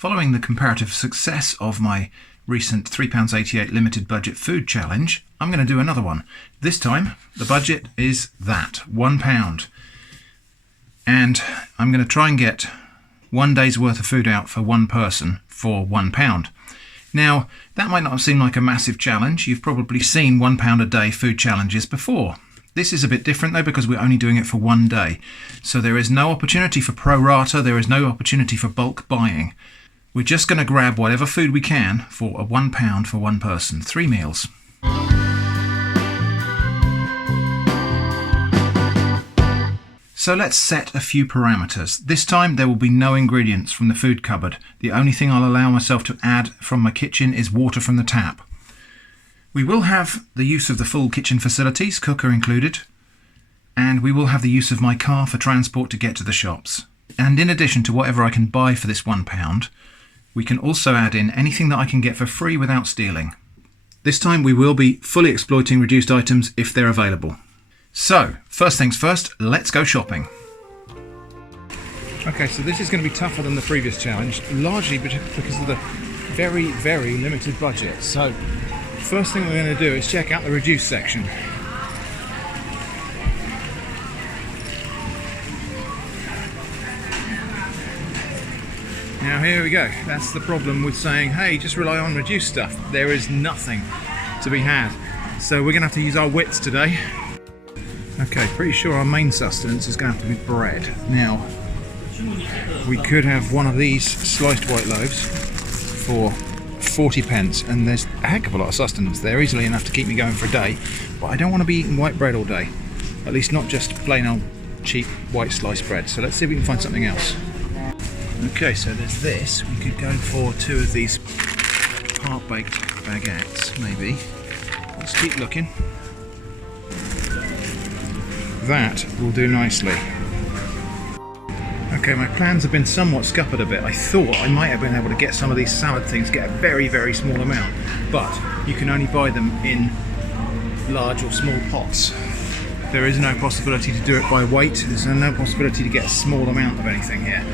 Following the comparative success of my recent £3.88 limited budget food challenge, I'm going to do another one. This time the budget is that, £1. And I'm going to try and get 1 day's worth of food out for one person for £1. Now, that might not seem like a massive challenge. You've probably seen £1 a day food challenges before. This is a bit different though, because we're only doing it for 1 day. So there is no opportunity for pro rata, there is no opportunity for bulk buying. We're just going to grab whatever food we can for £1 for one person, 3 meals. So let's set a few parameters. This time there will be no ingredients from the food cupboard. The only thing I'll allow myself to add from my kitchen is water from the tap. We will have the use of the full kitchen facilities, cooker included, and we will have the use of my car for transport to get to the shops. And in addition to whatever I can buy for this £1, we can also add in anything that I can get for free without stealing. This time we will be fully exploiting reduced items if they're available. So, first things first, let's go shopping. Okay, so this is going to be tougher than the previous challenge, largely because of the very, very limited budget. So, first thing we're going to do is check out the reduced section. Now here we go. That's the problem with saying, hey, just rely on reduced stuff. There is nothing to be had. So we're going to have to use our wits today. Okay, pretty sure our main sustenance is going to have to be bread. Now, we could have one of these sliced white loaves for 40 pence, and there's a heck of a lot of sustenance there, easily enough to keep me going for a day. But I don't want to be eating white bread all day. At least not just plain old cheap white sliced bread. So let's see if we can find something else. Okay, so there's this. We could go for 2 of these part-baked baguettes, maybe. Let's keep looking. That will do nicely. Okay, my plans have been somewhat scuppered a bit. I thought I might have been able to get some of these salad things, get a very, very small amount, but you can only buy them in large or small pots. There is no possibility to do it by weight. There's no possibility to get a small amount of anything here.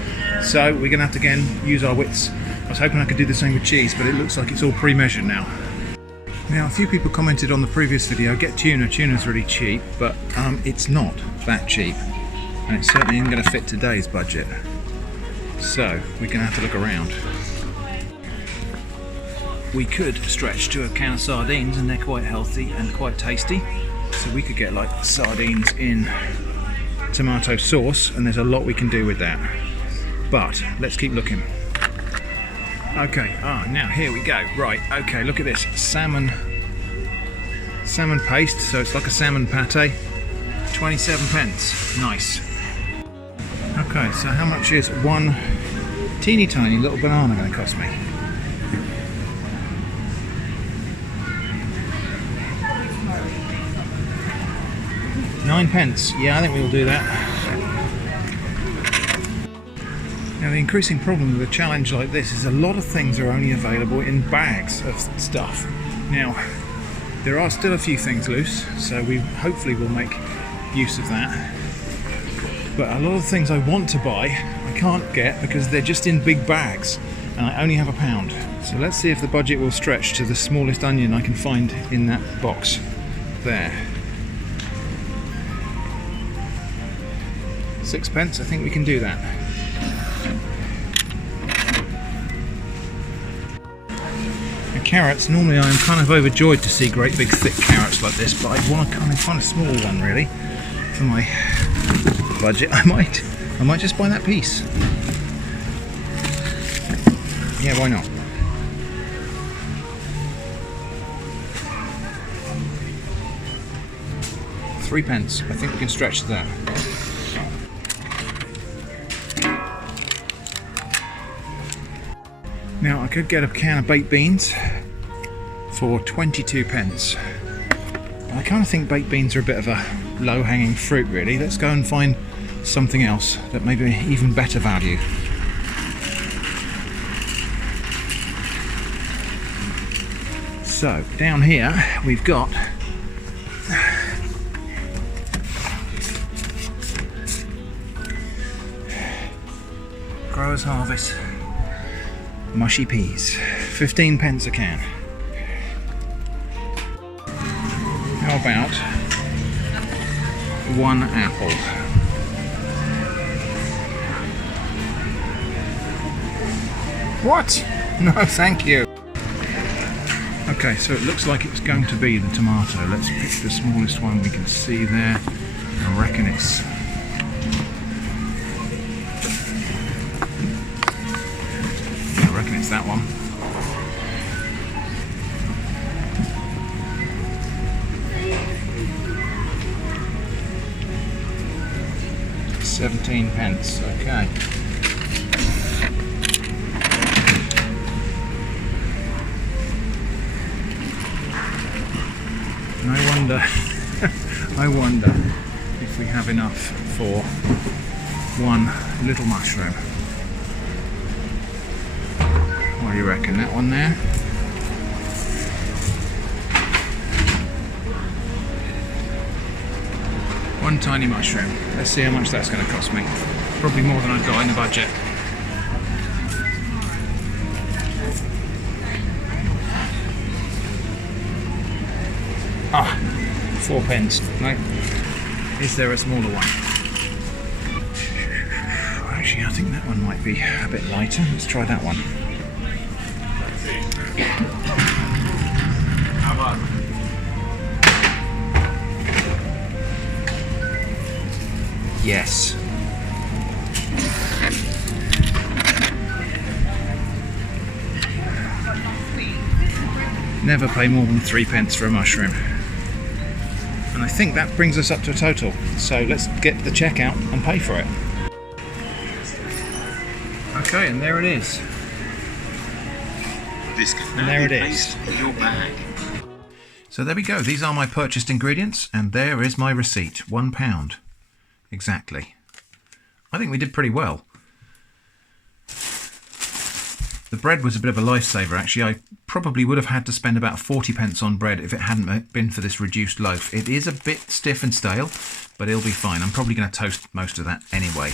So we're going to have to again use our wits. I was hoping I could do the same with cheese, but it looks like it's all pre-measured now. Now, a few people commented on the previous video, get tuna. Tuna's really cheap, but it's not that cheap, and it certainly isn't going to fit today's budget. So we're going to have to look around. We could stretch to a can of sardines, and they're quite healthy and quite tasty. So we could get like sardines in tomato sauce, and there's a lot we can do with that. But let's keep looking. Okay, now here we go. Right, okay, look at this. Salmon paste, so it's like a salmon pate. 27 pence. Nice. Okay, so how much is one teeny tiny little banana going to cost me? £9. Yeah, I think we'll do that. Now, the increasing problem with a challenge like this is a lot of things are only available in bags of stuff. Now, there are still a few things loose, so we hopefully will make use of that. But a lot of things I want to buy, I can't get because they're just in big bags, and I only have £1. So let's see if the budget will stretch to the smallest onion I can find in that box. There. £6, I think we can do that. Now, carrots, normally I am kind of overjoyed to see great big thick carrots like this, but I want to kind of find a small one really for my budget. I might just buy that piece. Yeah, why not? £3. I think we can stretch to that. Now I could get a can of baked beans for 22 pence. I kind of think baked beans are a bit of a low-hanging fruit really. Let's go and find something else that may be even better value. So down here we've got Growers Harvest mushy peas. 15 pence a can. How about 1 apple? What? No, thank you. Okay, so it looks like it's going to be the tomato. Let's pick the smallest one we can see there. I reckon it's... that one. £17, okay. I wonder if we have enough for 1 little mushroom. What do you reckon? That one there? One tiny mushroom. Let's see how much that's going to cost me. Probably more than I've got in the budget. Ah, 4 pence. No. Is there a smaller one? Actually, I think that one might be a bit lighter. Let's try that one. Yes. Never pay more than 3 pence for a mushroom. And I think that brings us up to a total. So let's get the check out and pay for it. Okay, and there it is. This can and now there be it placed is. in your bag. So there we go. These are my purchased ingredients, and there is my receipt. £1. Exactly. I think we did pretty well. The bread was a bit of a lifesaver, actually. I probably would have had to spend about 40 pence on bread if it hadn't been for this reduced loaf. It is a bit stiff and stale, but it'll be fine. I'm probably going to toast most of that anyway.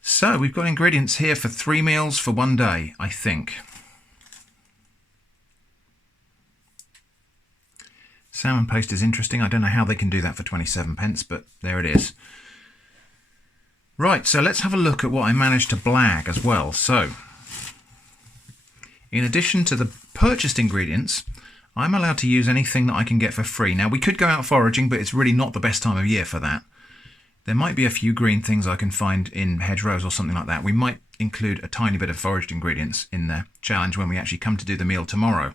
So we've got ingredients here for 3 meals for 1 day, I think. Salmon paste is interesting. I don't know how they can do that for 27 pence, but there it is. Right, so let's have a look at what I managed to blag as well. So, in addition to the purchased ingredients, I'm allowed to use anything that I can get for free. Now, we could go out foraging, but it's really not the best time of year for that. There might be a few green things I can find in hedgerows or something like that. We might include a tiny bit of foraged ingredients in the challenge when we actually come to do the meal tomorrow.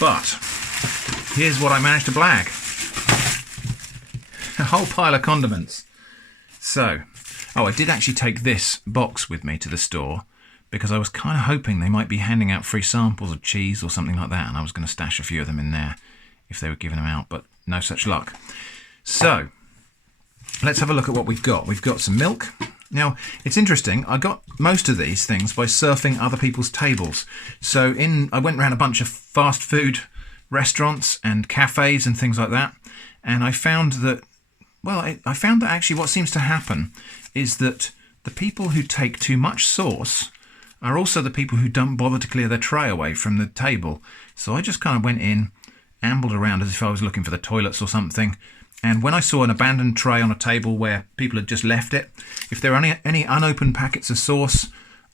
But here's what I managed to blag. A whole pile of condiments. So, I did actually take this box with me to the store because I was kind of hoping they might be handing out free samples of cheese or something like that, and I was going to stash a few of them in there if they were giving them out, but no such luck. So, let's have a look at what we've got. We've got some milk. Now, it's interesting, I got most of these things by surfing other people's tables. So I went around a bunch of fast food restaurants and cafes and things like that, and I found that, I found that actually what seems to happen is that the people who take too much sauce are also the people who don't bother to clear their tray away from the table. So I just kind of went in, ambled around as if I was looking for the toilets or something, and when I saw an abandoned tray on a table where people had just left it, if there are any unopened packets of sauce,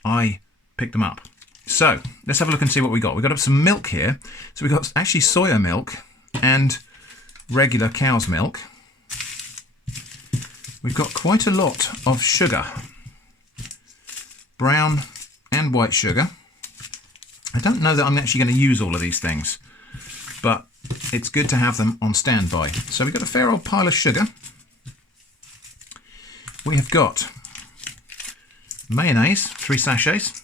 I picked them up. So, let's have a look and see what we got. We've got some milk here. So we've got actually soya milk and regular cow's milk. We've got quite a lot of sugar. Brown and white sugar. I don't know that I'm actually going to use all of these things, but it's good to have them on standby. So we've got a fair old pile of sugar. We have got mayonnaise, 3 sachets.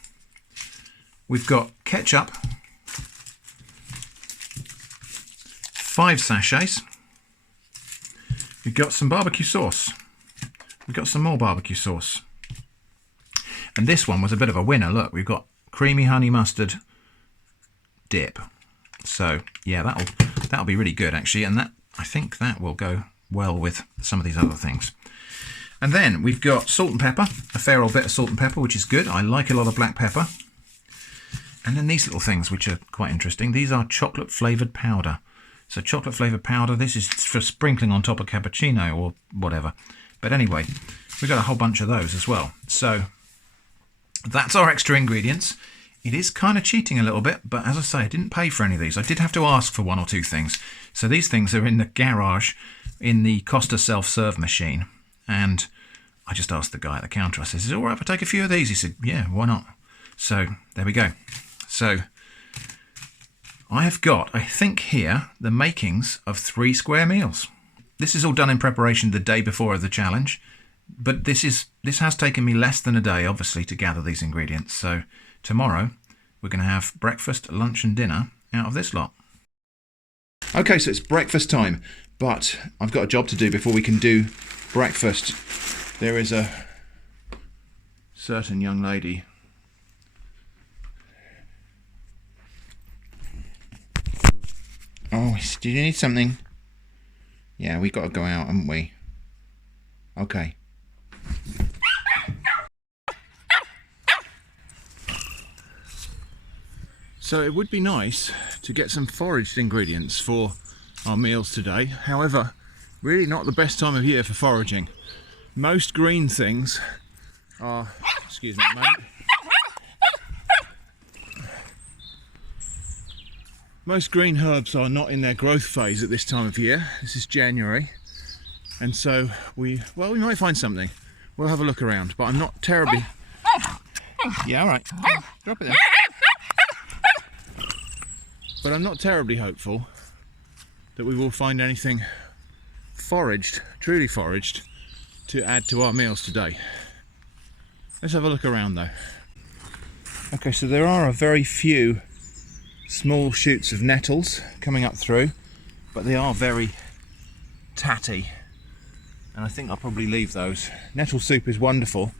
We've got ketchup, 5 sachets. We've got some barbecue sauce. We've got some more barbecue sauce. And this one was a bit of a winner. Look, we've got creamy honey mustard dip. So yeah, that'll be really good actually, and I think that will go well with some of these other things. And then we've got salt and pepper, a fair old bit of salt and pepper, which is good. I like a lot of black pepper. And then these little things, which are quite interesting. These are chocolate flavoured powder. So chocolate flavoured powder, this is for sprinkling on top of cappuccino or whatever. But anyway, we've got a whole bunch of those as well. So that's our extra ingredients. It is kind of cheating a little bit, but as I say, I didn't pay for any of these. I did have to ask for one or two things. So these things are in the garage in the Costa self-serve machine. And I just asked the guy at the counter, I said, is it all right if I take a few of these? He said, yeah, why not? So there we go. So I have got, I think here, the makings of 3 square meals. This is all done in preparation the day before of the challenge, but this has taken me less than a day, obviously, to gather these ingredients. So tomorrow we're going to have breakfast, lunch and dinner out of this lot. Okay, so it's breakfast time, but I've got a job to do before we can do breakfast. There is a certain young lady. Oh, do you need something? Yeah, we've got to go out, haven't we? Okay. So it would be nice to get some foraged ingredients for our meals today. However, really not the best time of year for foraging. Most green things are... Excuse me, mate. Most green herbs are not in their growth phase at this time of year. This is January. And so we might find something. We'll have a look around, but I'm not terribly... Yeah, all right. Drop it there. But I'm not terribly hopeful that we will find anything foraged, truly foraged, to add to our meals today. Let's have a look around though. Okay, so there are a very few small shoots of nettles coming up through, but they are very tatty, and I think I'll probably leave those. Nettle soup is wonderful,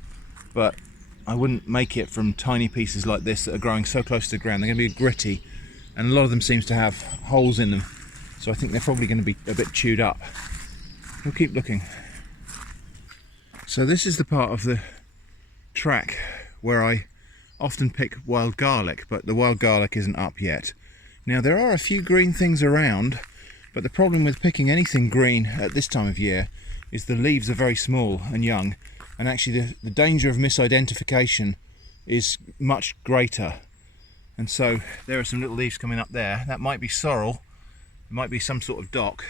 but I wouldn't make it from tiny pieces like this that are growing so close to the ground. They're going to be gritty, and a lot of them seems to have holes in them, so I think they're probably going to be a bit chewed up. We'll keep looking. So this is the part of the track where I often pick wild garlic, but the wild garlic isn't up yet. Now there are a few green things around, but the problem with picking anything green at this time of year is the leaves are very small and young, and actually the danger of misidentification is much greater. And so there are some little leaves coming up there. That might be sorrel, it might be some sort of dock,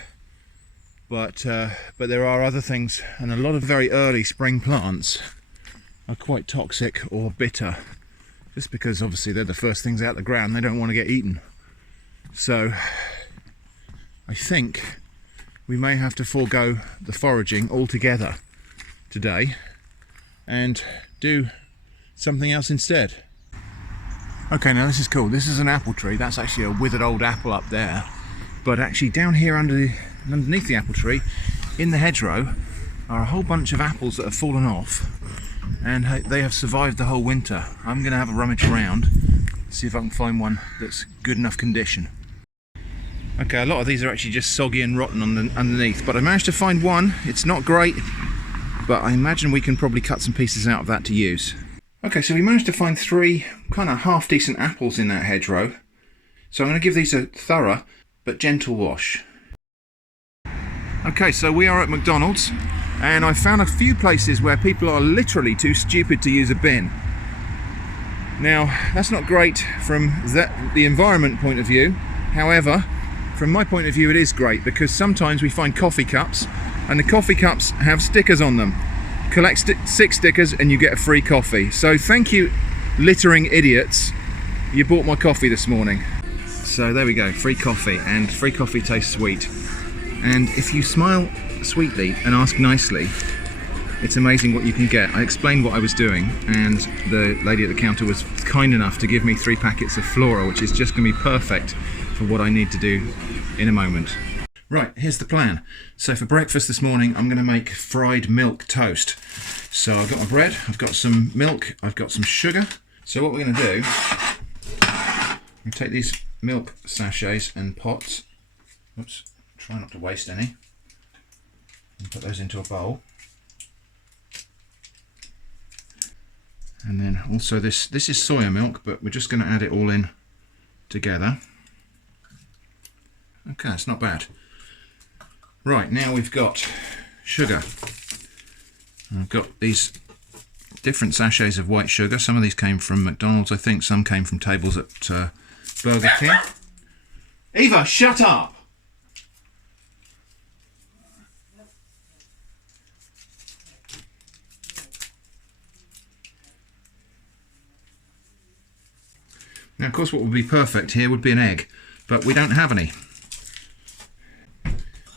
but there are other things, and a lot of very early spring plants are quite toxic or bitter. Just because obviously they're the first things out the ground, they don't want to get eaten. So I think we may have to forego the foraging altogether today and do something else instead. Okay, now this is cool. This is an apple tree. That's actually a withered old apple up there. But actually down here underneath the apple tree, in the hedgerow, are a whole bunch of apples that have fallen off. And they have survived the whole winter. I'm going to have a rummage around, see if I can find one that's good enough condition. Okay, a lot of these are actually just soggy and rotten underneath, but I managed to find one. It's not great, but I imagine we can probably cut some pieces out of that to use. Okay, so we managed to find 3 kind of half decent apples in that hedgerow. So I'm going to give these a thorough but gentle wash. Okay, so we are at McDonald's. And I found a few places where people are literally too stupid to use a bin. Now, that's not great from the environment point of view. However, from my point of view, it is great because sometimes we find coffee cups and the coffee cups have stickers on them. Collect 6 stickers and you get a free coffee. So thank you, littering idiots. You bought my coffee this morning. So there we go, free coffee, and free coffee tastes sweet. And if you smile sweetly and ask nicely, it's amazing what you can get. I explained what I was doing, and the lady at the counter was kind enough to give me 3 packets of Flora, which is just going to be perfect for what I need to do in a moment. Right, here's the plan. So for breakfast this morning, I'm going to make fried milk toast. So I've got my bread, I've got some milk, I've got some sugar. So what we're going to do, I'm going to take these milk sachets and pots, oops, try not to waste any, and put those into a bowl. And then also this is soya milk, but we're just going to add it all in together. Okay, it's not bad. Right, now we've got sugar. I've got these different sachets of white sugar. Some of these came from McDonald's, I think. Some came from tables at Burger King. Eva, shut up! Now, of course, what would be perfect here would be an egg, but we don't have any.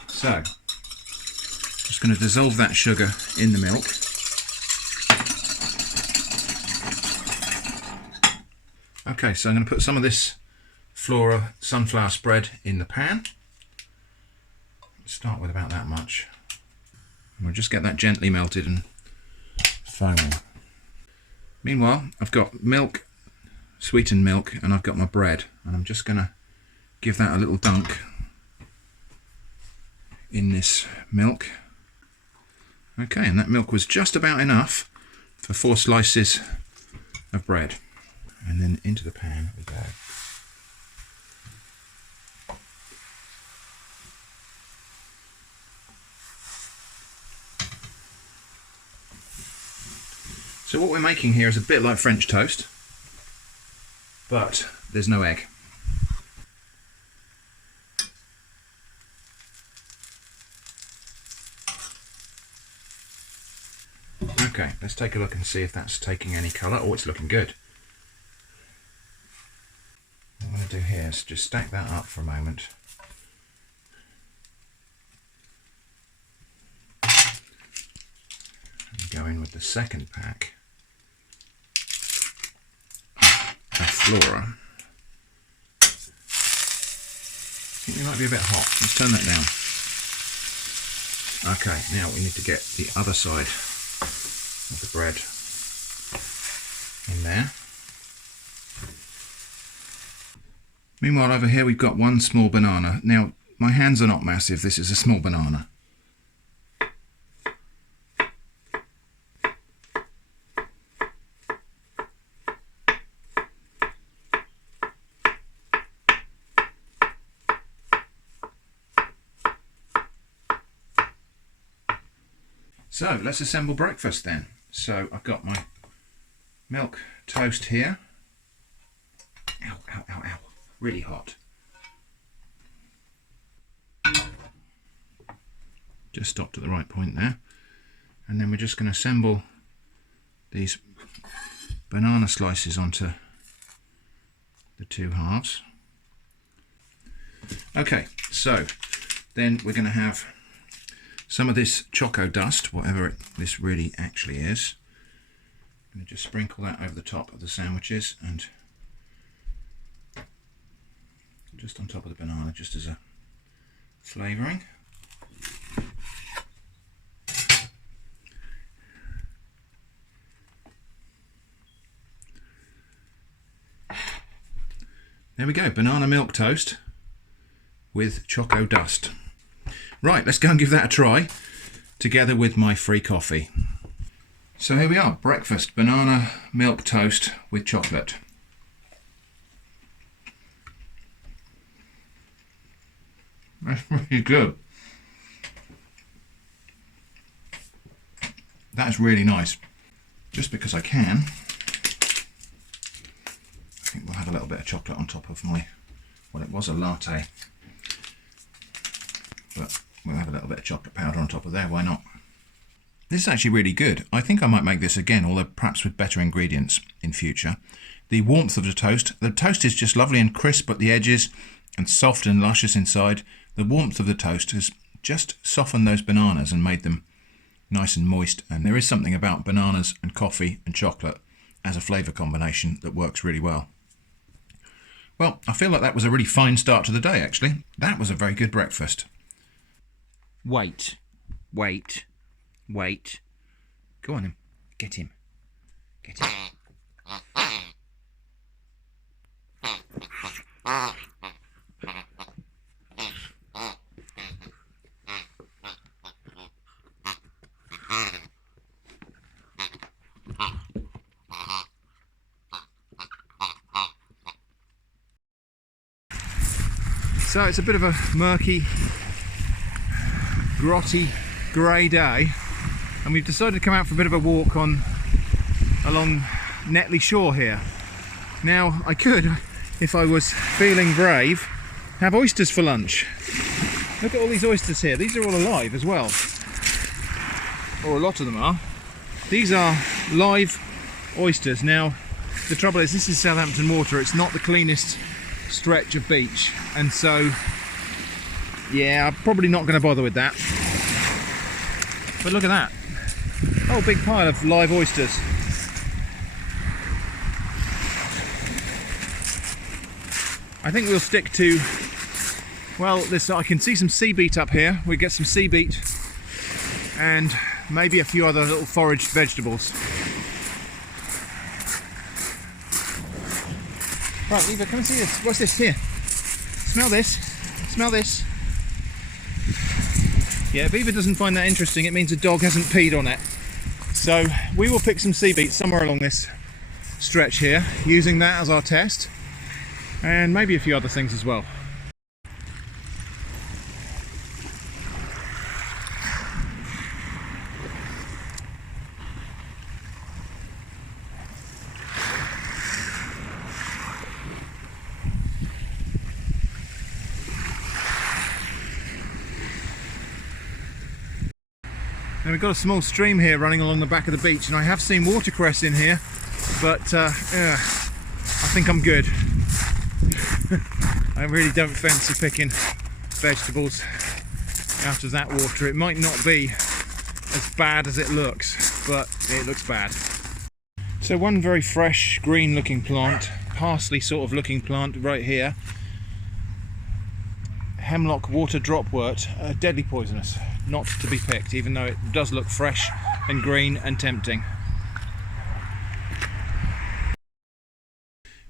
So, just going to dissolve that sugar in the milk. Okay, so I'm going to put some of this Flora sunflower spread in the pan. Start with about that much. And we'll just get that gently melted and foaming. Meanwhile, I've got milk, sweetened milk, and I've got my bread, and I'm just going to give that a little dunk in this milk. Okay, and that milk was just about enough for 4 slices of bread. And then into the pan we go. So what we're making here is a bit like French toast, but there's no egg. Okay, let's take a look and see if that's taking any colour. Oh, it's looking good. What I'm going to do here is just stack that up for a moment. And go in with the second pack of Flora. I think they might be a bit hot. Let's turn that down. Okay, now we need to get the other side of the bread in there. Meanwhile, over here we've got one small banana. Now, my hands are not massive. This is a small banana. So let's assemble breakfast then. So I've got my milk toast here. Ow, ow, ow, ow. Really hot. Just stopped at the right point there. And then we're just going to assemble these banana slices onto the 2 halves. Okay, so then we're going to have some of this choco dust, whatever this really actually is. I'm going to just sprinkle that over the top of the sandwiches and just on top of the banana, just as a flavouring. There we go, banana milk toast with choco dust. Right, let's go and give that a try, together with my free coffee. So here we are, breakfast, banana milk toast with chocolate. That's really good. That is really nice. Just because I can, I think we'll have a little bit of chocolate on top of my, well, it was a latte, but we'll have a little bit of chocolate powder on top of there, why not? This is actually really good. I think I might make this again, although perhaps with better ingredients in future. The warmth of the toast is just lovely and crisp at the edges and soft and luscious inside. The warmth of the toast has just softened those bananas and made them nice and moist. And there is something about bananas and coffee and chocolate as a flavour combination that works really well. Well, I feel like that was a really fine start to the day, actually. That was a very good breakfast. Wait. Go on then. Get him. So it's a bit of a murky, grotty, grey day, and we've decided to come out for a bit of a walk along Netley Shore here. Now I could, if I was feeling brave, have oysters for lunch. Look at all these oysters here. These are all alive as well, or a lot of them are. These are live oysters. Now the trouble is, this is Southampton water. It's not the cleanest stretch of beach, and so yeah, I'm probably not going to bother with that. But look at that, whole big pile of live oysters. I think we'll stick to, well, this, I can see some sea beet up here. We get some sea beet and maybe a few other little foraged vegetables. Right, Eva, come and see this. What's this here? Smell this. Smell this. Yeah, if Eva doesn't find that interesting, it means a dog hasn't peed on it. So we will pick some sea beet somewhere along this stretch here, using that as our test, and maybe a few other things as well. Now we've got a small stream here running along the back of the beach, and I have seen watercress in here, but I think I'm good. I really don't fancy picking vegetables out of that water. It might not be as bad as it looks, but it looks bad. So one very fresh green looking plant, parsley sort of looking plant right here, hemlock water dropwort, deadly poisonous, not to be picked, even though it does look fresh and green and tempting.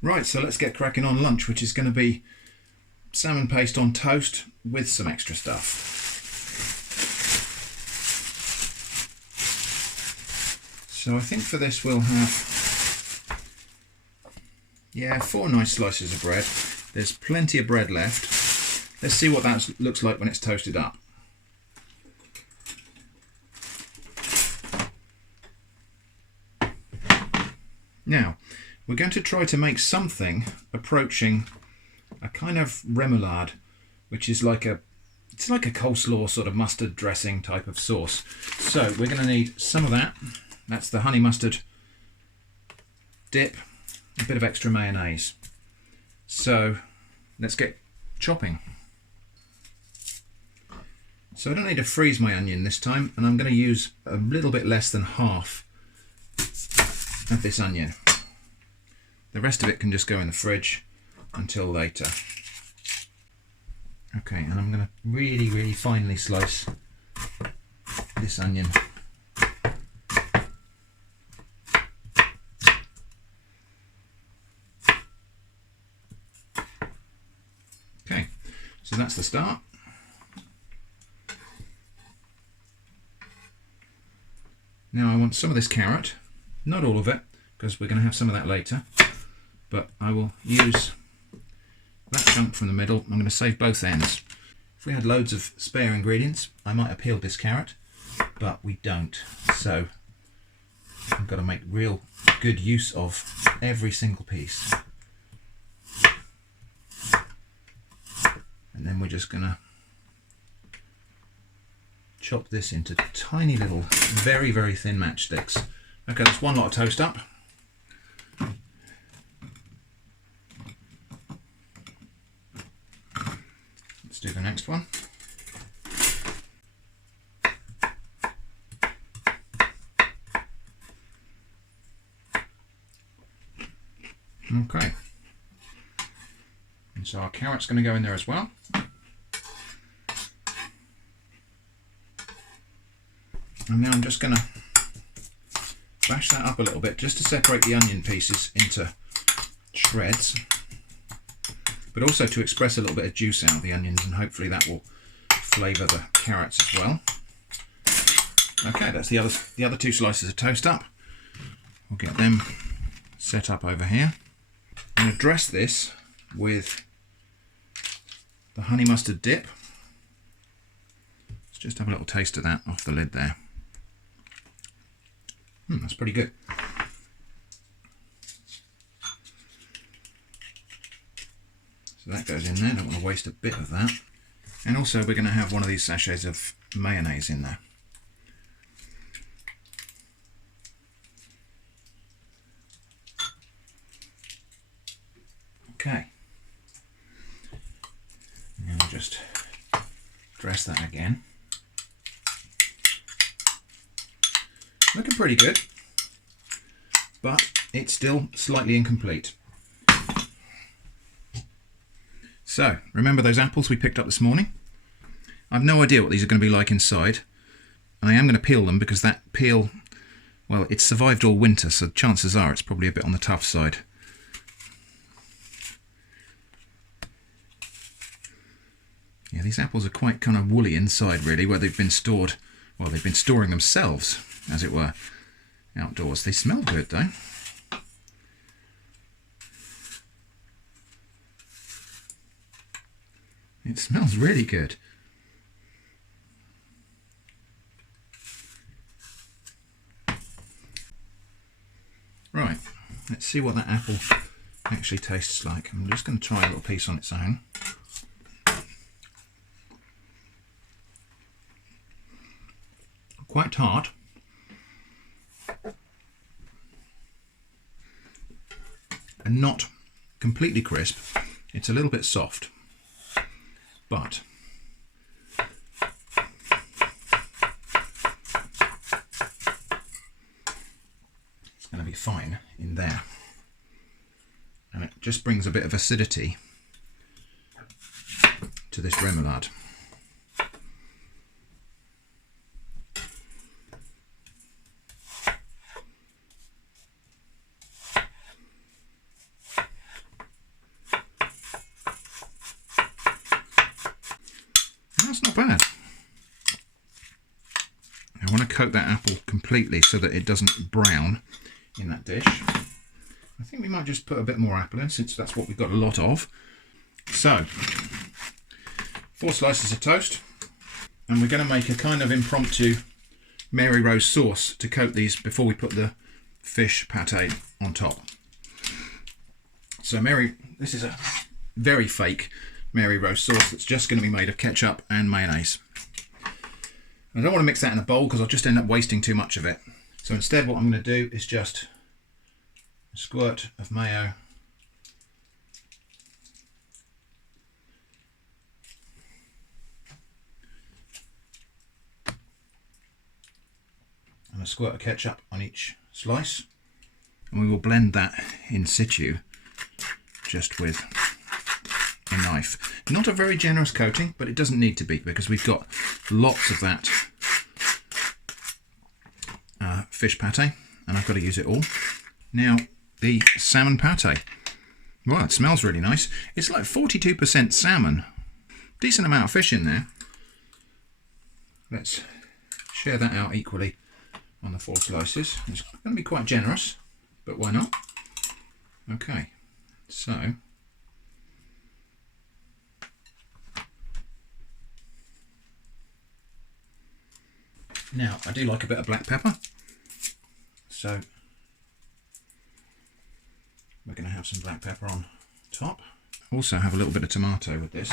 Right, so let's get cracking on lunch, which is going to be salmon paste on toast with some extra stuff. So I think for this we'll have, yeah, 4 nice slices of bread. There's plenty of bread left. Let's see what that looks like when it's toasted up. Now, we're going to try to make something approaching a kind of remoulade, which is like it's like a coleslaw sort of mustard dressing type of sauce. So we're going to need some of that. That's the honey mustard dip, a bit of extra mayonnaise. So let's get chopping. So I don't need to freeze my onion this time, and I'm going to use a little bit less than half of this onion. The rest of it can just go in the fridge until later. Okay, and I'm going to really, really finely slice this onion. Okay, so that's the start. Now I want some of this carrot, not all of it, because we're going to have some of that later, but I will use that chunk from the middle. I'm going to save both ends. If we had loads of spare ingredients, I might have peeled this carrot, but we don't. So I've got to make real good use of every single piece. And then we're just going to chop this into tiny little, very, very thin matchsticks. Okay, that's one lot of toast up. Let's do the next one. Okay. And so our carrot's going to go in there as well. And now I'm just going to bash that up a little bit just to separate the onion pieces into shreds, but also to express a little bit of juice out of the onions, and hopefully that will flavour the carrots as well. Okay, that's the other 2 slices of toast up. We'll get them set up over here. I'm going to dress this with the honey mustard dip. Let's just have a little taste of that off the lid there. That's pretty good. So that goes in there, don't want to waste a bit of that. And also we're going to have one of these sachets of mayonnaise in there. Okay. Now I'll just dress that again. Looking pretty good, but it's still slightly incomplete. So, remember those apples we picked up this morning? I've no idea what these are going to be like inside. I am going to peel them because that peel, well, it's survived all winter, so chances are it's probably a bit on the tough side. Yeah, these apples are quite kind of woolly inside really, where they've been stored, well, they've been storing themselves, as it were, outdoors. They smell good though. It smells really good. Right, let's see what that apple actually tastes like. I'm just going to try a little piece on its own. Quite hard. And not completely crisp. It's a little bit soft. But it's going to be fine in there. And it just brings a bit of acidity to this remoulade. That's not bad. I want to coat that apple completely so that it doesn't brown in that dish. I think we might just put a bit more apple in since that's what we've got a lot of. So, 4 slices of toast, and we're going to make a kind of impromptu Mary Rose sauce to coat these before we put the fish pate on top. So this is a very fake Mary Rose sauce that's just going to be made of ketchup and mayonnaise. I don't want to mix that in a bowl because I'll just end up wasting too much of it. So instead what I'm going to do is just a squirt of mayo and a squirt of ketchup on each slice, and we will blend that in situ just with a knife. Not a very generous coating, but it doesn't need to be because we've got lots of that fish pate and I've got to use it all. Now the salmon pate, well, it smells really nice. It's like 42% salmon, decent amount of fish in there. Let's share that out equally on the 4 slices. It's going to be quite generous, but why not? Okay, so now I do like a bit of black pepper, so we're going to have some black pepper on top. Also have a little bit of tomato with this.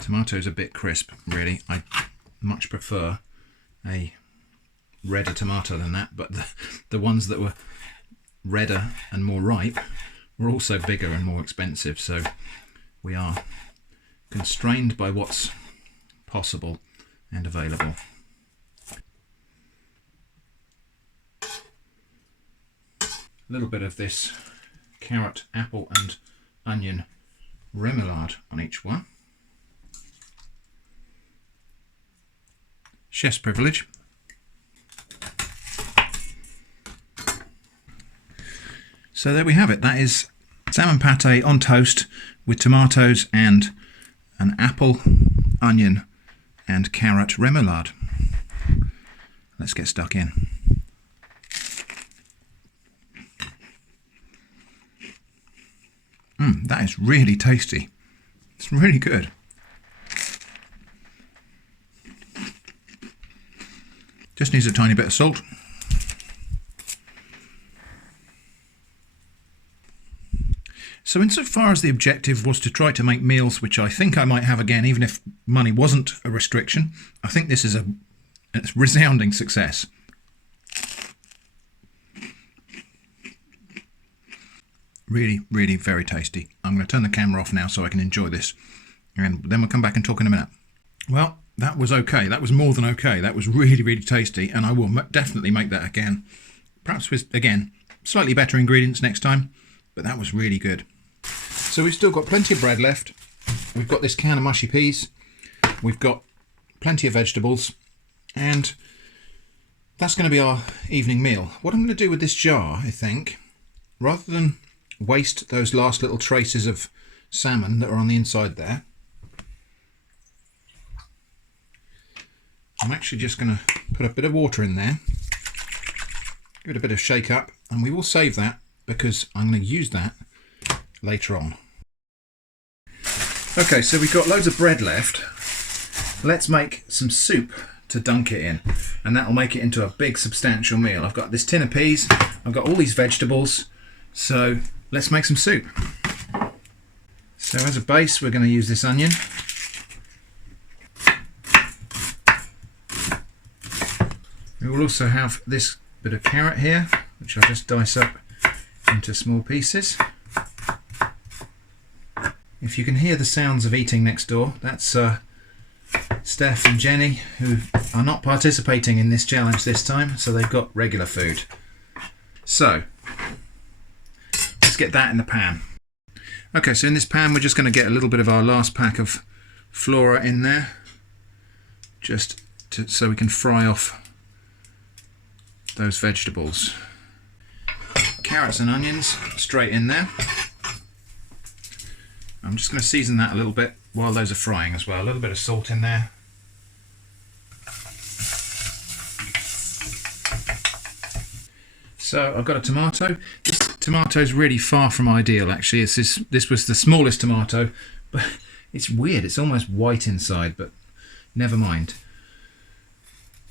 Tomato's a bit crisp really. I much prefer a redder tomato than that, but the ones that were redder and more ripe were also bigger and more expensive, so we are constrained by what's possible and available. A little bit of this carrot, apple and onion remoulade on each one. Chef's privilege. So there we have it. That is salmon pate on toast with tomatoes and an apple, onion and carrot remoulade. Let's get stuck in. That is really tasty. It's really good. Just needs a tiny bit of salt. So insofar as the objective was to try to make meals, which I think I might have again, even if money wasn't a restriction, I think this is a resounding success. Really, really very tasty. I'm going to turn the camera off now so I can enjoy this. And then we'll come back and talk in a minute. Well, that was okay. That was more than okay. That was really, really tasty. And I will definitely make that again. Perhaps with, again, slightly better ingredients next time. But that was really good. So we've still got plenty of bread left. We've got this can of mushy peas. We've got plenty of vegetables. And that's going to be our evening meal. What I'm going to do with this jar, I think, rather than waste those last little traces of salmon that are on the inside there, I'm actually just going to put a bit of water in there, give it a bit of shake up, and we will save that because I'm going to use that later on. Okay, so we've got loads of bread left. Let's make some soup to dunk it in, and that'll make it into a big substantial meal. I've got this tin of peas, I've got all these vegetables, so let's make some soup. So as a base we're going to use this onion. We will also have this bit of carrot here, which I'll just dice up into small pieces. If you can hear the sounds of eating next door, that's Steph and Jenny, who are not participating in this challenge this time, so they've got regular food. So let's get that in the pan. Okay, so in this pan we're just going to get a little bit of our last pack of flora in there, just so we can fry off those vegetables. Carrots and onions straight in there. I'm just going to season that a little bit while those are frying as well. A little bit of salt in there. So I've got a tomato. This tomato is really far from ideal actually. This was the smallest tomato, but it's weird. It's almost white inside, but never mind.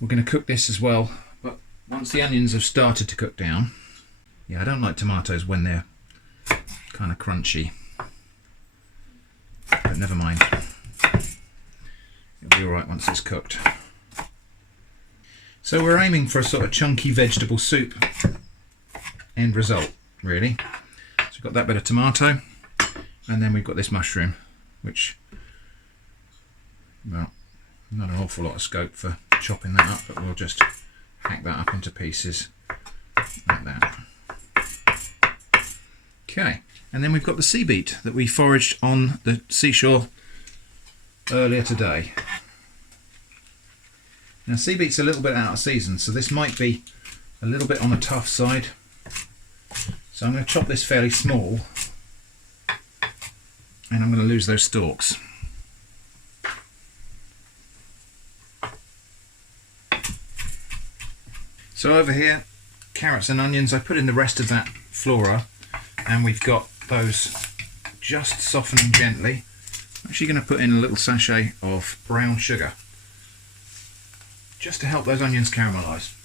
We're going to cook this as well, but once the onions have started to cook down. Yeah, I don't like tomatoes when they're kind of crunchy. But never mind. It'll be alright once it's cooked. So we're aiming for a sort of chunky vegetable soup end result, really. So we've got that bit of tomato, and then we've got this mushroom, which, well, not an awful lot of scope for chopping that up, but we'll just hack that up into pieces like that. Okay, and then we've got the sea beet that we foraged on the seashore earlier today. Now sea beet's a little bit out of season, so this might be a little bit on the tough side. So I'm going to chop this fairly small, and I'm going to lose those stalks. So over here, carrots and onions, I put in the rest of that flora, and we've got those just softening gently. I'm actually going to put in a little sachet of brown sugar, just to help those onions caramelise.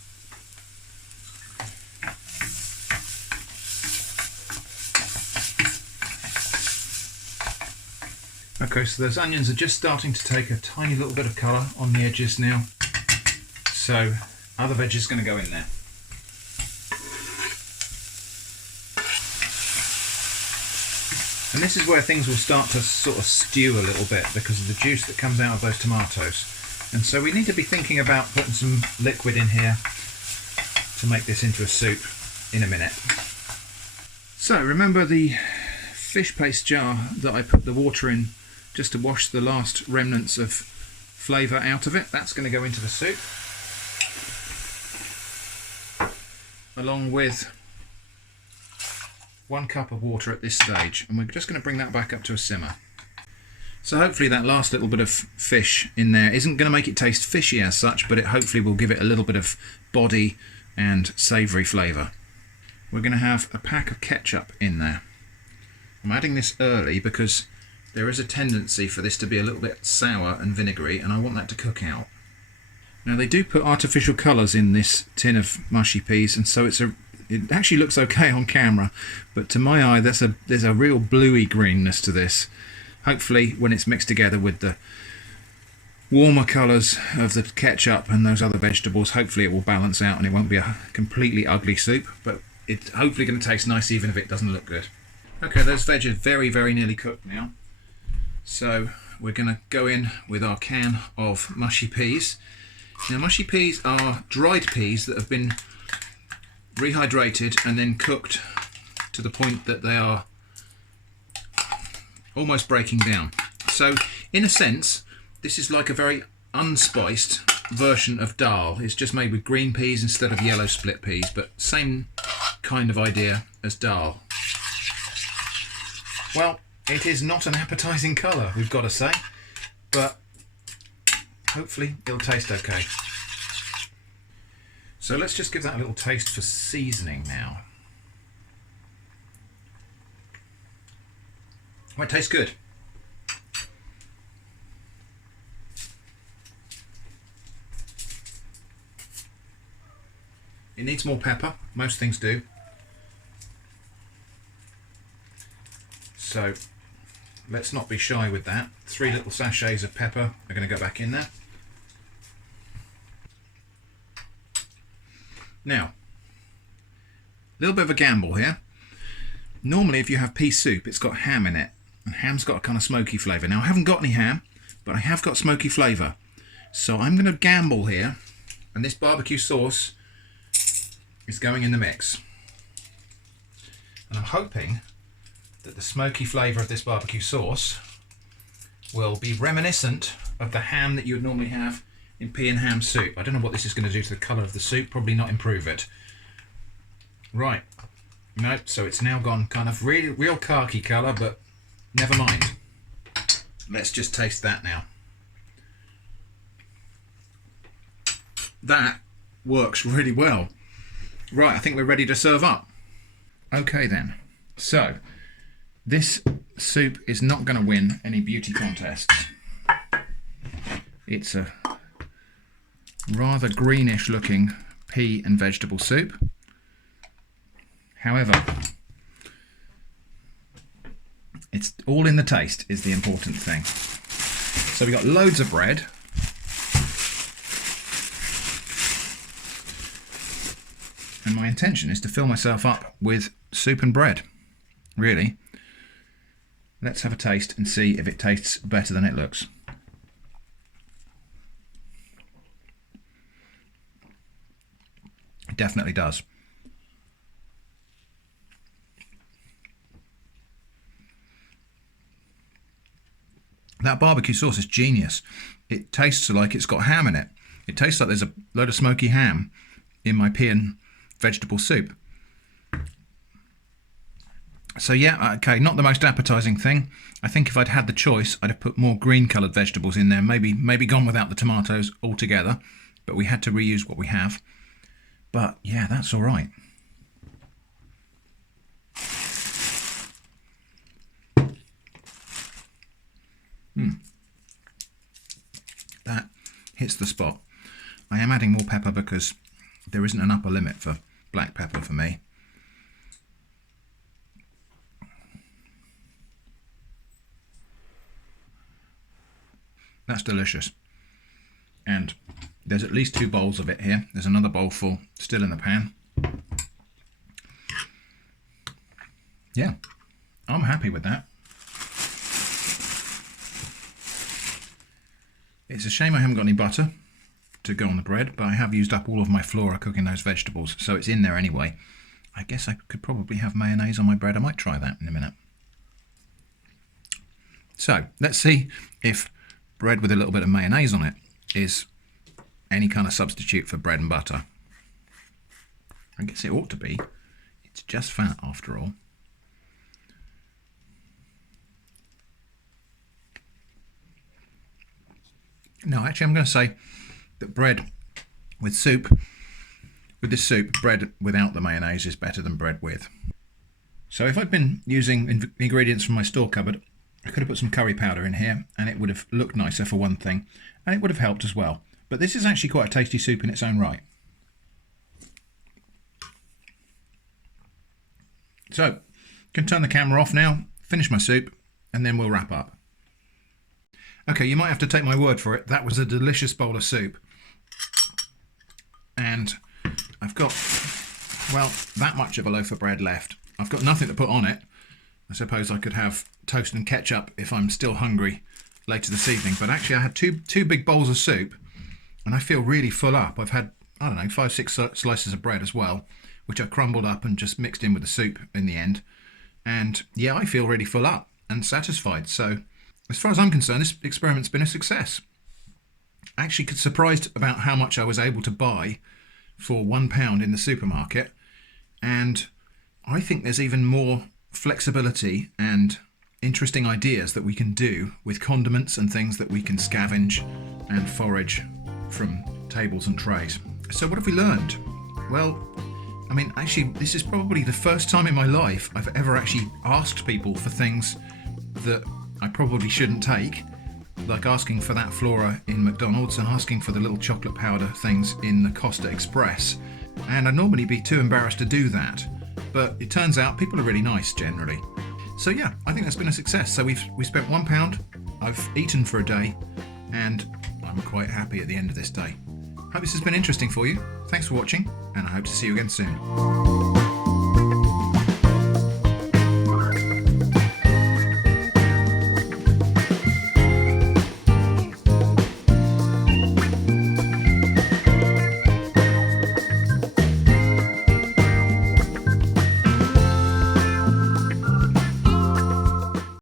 Okay, so those onions are just starting to take a tiny little bit of colour on the edges now, so other veg is going to go in there. And this is where things will start to sort of stew a little bit because of the juice that comes out of those tomatoes. And so we need to be thinking about putting some liquid in here to make this into a soup in a minute. So remember the fish paste jar that I put the water in just to wash the last remnants of flavour out of it? That's going to go into the soup, along with 1 cup of water at this stage, and we're just going to bring that back up to a simmer. So hopefully that last little bit of fish in there isn't going to make it taste fishy as such, but it hopefully will give it a little bit of body and savoury flavour. We're going to have a pack of ketchup in there, I'm adding this early because there is a tendency for this to be a little bit sour and vinegary, and I want that to cook out. Now they do put artificial colours in this tin of mushy peas, and so it actually looks okay on camera, but to my eye there's a real bluey greenness to this. Hopefully when it's mixed together with the warmer colours of the ketchup and those other vegetables, hopefully it will balance out and it won't be a completely ugly soup, but it's hopefully going to taste nice even if it doesn't look good. Okay, those veg are very, very nearly cooked now, so we're going to go in with our can of mushy peas. Now mushy peas are dried peas that have been rehydrated and then cooked to the point that they are almost breaking down. So in a sense this is like a very unspiced version of dal. It's just made with green peas instead of yellow split peas, but same kind of idea as dal. Well, it is not an appetizing colour, we've got to say, but hopefully it'll taste okay. So let's just give that a little taste for seasoning now. Well, it tastes good. It needs more pepper, most things do. So let's not be shy with that. 3 little sachets of pepper are going to go back in there. Now, a little bit of a gamble here. Normally if you have pea soup, it's got ham in it, and ham's got a kind of smoky flavour. Now I haven't got any ham, but I have got smoky flavour. So I'm going to gamble here, and this barbecue sauce is going in the mix. And I'm hoping that the smoky flavour of this barbecue sauce will be reminiscent of the ham that you would normally have in pea and ham soup. I don't know what this is going to do to the colour of the soup, probably not improve it. Right, nope, so it's now gone kind of real khaki colour, but never mind. Let's just taste that now. That works really well. Right, I think we're ready to serve up. Okay then, so this soup is not going to win any beauty contests. It's a rather greenish looking pea and vegetable soup. However, it's all in the taste is the important thing. So we've got loads of bread. And my intention is to fill myself up with soup and bread, really. Let's have a taste and see if it tastes better than it looks. It definitely does. That barbecue sauce is genius. It tastes like it's got ham in it. It tastes like there's a load of smoky ham in my pea and vegetable soup. So yeah, okay, not the most appetizing thing. I think if I'd had the choice, I'd have put more green coloured vegetables in there, maybe gone without the tomatoes altogether, but we had to reuse what we have. But yeah, that's all right. That hits the spot. I am adding more pepper because there isn't an upper limit for black pepper for me. That's delicious. And there's at least 2 bowls of it here. There's another bowl full still in the pan. Yeah, I'm happy with that. It's a shame I haven't got any butter to go on the bread, but I have used up all of my flora cooking those vegetables, so it's in there anyway. I guess I could probably have mayonnaise on my bread. I might try that in a minute. So let's see if bread with a little bit of mayonnaise on it is any kind of substitute for bread and butter. I guess it ought to be. It's just fat after all. No, actually I'm going to say that bread with soup, with this soup, bread without the mayonnaise is better than bread with. So if I'd been using ingredients from my store cupboard, I could have put some curry powder in here and it would have looked nicer for one thing, and it would have helped as well. But this is actually quite a tasty soup in its own right. So, can turn the camera off now, finish my soup, and then we'll wrap up. Okay, you might have to take my word for it. That was a delicious bowl of soup. And I've got, well, that much of a loaf of bread left. I've got nothing to put on it. I suppose I could have toast and ketchup if I'm still hungry later this evening. But actually I had two big bowls of soup and I feel really full up. I've had, I don't know, 5-6 slices of bread as well, which I crumbled up and just mixed in with the soup in the end. And yeah, I feel really full up and satisfied. So as far as I'm concerned, this experiment's been a success. Actually surprised about how much I was able to buy for £1 in the supermarket, and I think there's even more flexibility and interesting ideas that we can do with condiments and things that we can scavenge and forage from tables and trays. So what have we learned? Well, I mean, actually this is probably the first time in my life I've ever actually asked people for things that I probably shouldn't take, like asking for that flora in McDonald's and asking for the little chocolate powder things in the Costa Express. And I'd normally be too embarrassed to do that, but it turns out people are really nice generally. So yeah, I think that's been a success. So we spent £1, I've eaten for a day, and I'm quite happy at the end of this day. Hope this has been interesting for you. Thanks for watching, and I hope to see you again soon.